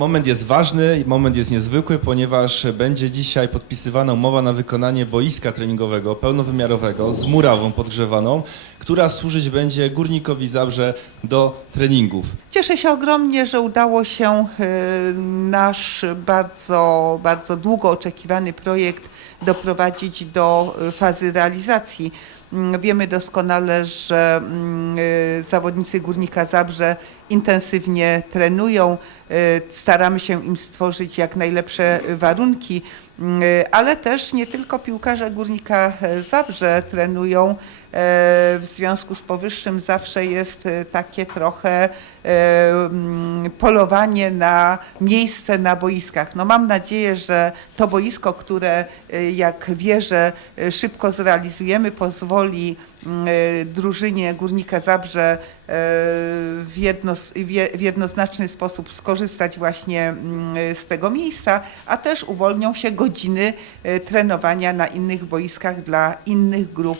Moment jest ważny, moment jest niezwykły, ponieważ będzie dzisiaj podpisywana umowa na wykonanie boiska treningowego pełnowymiarowego z murawą podgrzewaną, która służyć będzie Górnikowi Zabrze do treningów. Cieszę się ogromnie, że udało się y, nasz bardzo, bardzo długo oczekiwany projekt doprowadzić do y, fazy realizacji. Mm, Wiemy doskonale, że mm, y, zawodnicy Górnika Zabrze intensywnie trenują. y, Staramy się im stworzyć jak najlepsze warunki, ale też nie tylko piłkarze Górnika e, Zabrze trenują. E, W związku z powyższym zawsze jest e, takie trochę e, mm, polowanie na miejsce na boiskach. No mam nadzieję, że to boisko, które e, jak wierzę e, szybko zrealizujemy, pozwoli e, drużynie Górnika Zabrze e, w, jednos, w je- w jednoznaczny sposób skorzystać właśnie mm, z tego miejsca, a też uwolnią się godziny e, trenowania na innych boiskach dla innych grup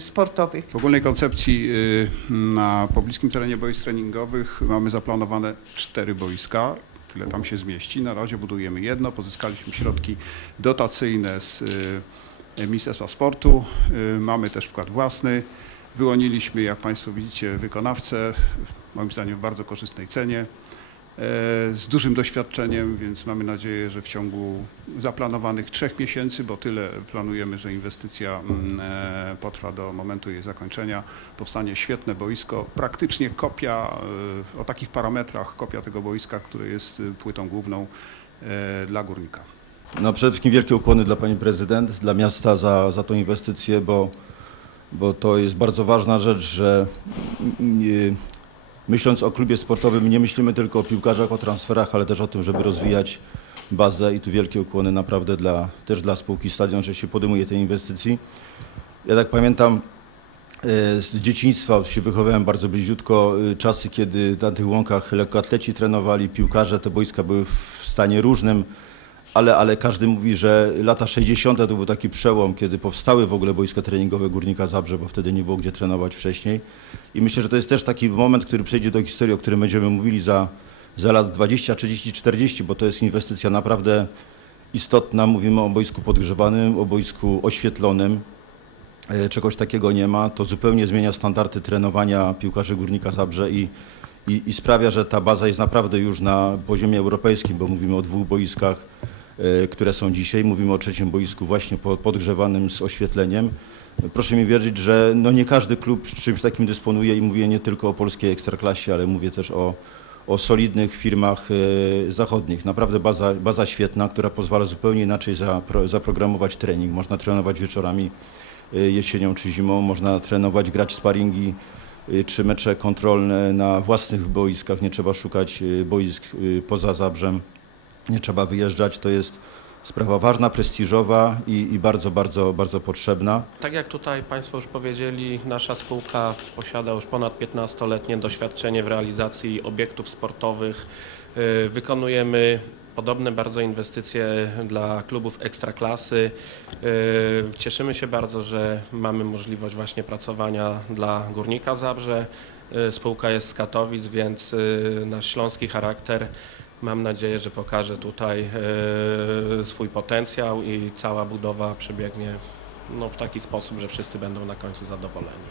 sportowych. W ogólnej koncepcji y, na pobliskim terenie boisk treningowych mamy zaplanowane cztery boiska. Tyle tam się zmieści. Na razie budujemy jedno. Pozyskaliśmy środki dotacyjne z y, Ministerstwa Sportu. Y, Mamy też wkład własny. Wyłoniliśmy, jak Państwo widzicie, wykonawcę, moim zdaniem w bardzo korzystnej cenie, e, z dużym doświadczeniem, więc mamy nadzieję, że w ciągu zaplanowanych trzech miesięcy, bo tyle planujemy, że inwestycja mm, e, potrwa do momentu jej zakończenia, powstanie świetne boisko, praktycznie kopia e, o takich parametrach, kopia tego boiska, które jest e, płytą główną e, dla górnika. No przede wszystkim wielkie ukłony dla Pani Prezydent, dla miasta za, za tą inwestycję, bo, bo to jest bardzo ważna rzecz, że nie, myśląc o klubie sportowym nie myślimy tylko o piłkarzach, o transferach, ale też o tym, żeby rozwijać bazę i tu wielkie ukłony naprawdę dla, też dla spółki Stadion, że się podejmuje tej inwestycji. Ja tak pamiętam e, z dzieciństwa, się wychowałem bardzo bliziutko, e, czasy, kiedy na tych łąkach lekkoatleci trenowali, piłkarze, te boiska były w stanie różnym, ale, ale każdy mówi, że lata 60. to był taki przełom, kiedy powstały w ogóle boiska treningowe Górnika Zabrze, bo wtedy nie było gdzie trenować wcześniej. I myślę, że to jest też taki moment, który przejdzie do historii, o którym będziemy mówili za, za lat 20, 30, 40, bo to jest inwestycja naprawdę istotna. Mówimy o boisku podgrzewanym, o boisku oświetlonym. E, Czegoś takiego nie ma. To zupełnie zmienia standardy trenowania piłkarzy Górnika Zabrze i, i, i sprawia, że ta baza jest naprawdę już na poziomie europejskim, bo mówimy o dwóch boiskach, które są dzisiaj. Mówimy o trzecim boisku właśnie po- podgrzewanym z oświetleniem. Proszę mi wierzyć, że no nie każdy klub czymś takim dysponuje i mówię nie tylko o polskiej ekstraklasie, ale mówię też o, o solidnych firmach e, zachodnich. Naprawdę baza, baza świetna, która pozwala zupełnie inaczej zapro, zaprogramować trening. Można trenować wieczorami y, jesienią czy zimą. Można trenować, grać sparingi czy mecze kontrolne na własnych boiskach. Nie trzeba szukać boisk poza Zabrzem. Nie trzeba wyjeżdżać. To jest sprawa ważna, prestiżowa i, i bardzo, bardzo, bardzo potrzebna. Tak jak tutaj Państwo już powiedzieli, nasza spółka posiada już ponad 15-letnie doświadczenie w realizacji obiektów sportowych. Yy, Wykonujemy podobne bardzo inwestycje dla klubów ekstraklasy. Yy, Cieszymy się bardzo, że mamy możliwość właśnie pracowania dla Górnika Zabrze. Yy, Spółka jest z Katowic, więc nasz śląski charakter Mam nadzieję, że pokaże tutaj e, swój potencjał i cała budowa przebiegnie no, w taki sposób, że wszyscy będą na końcu zadowoleni.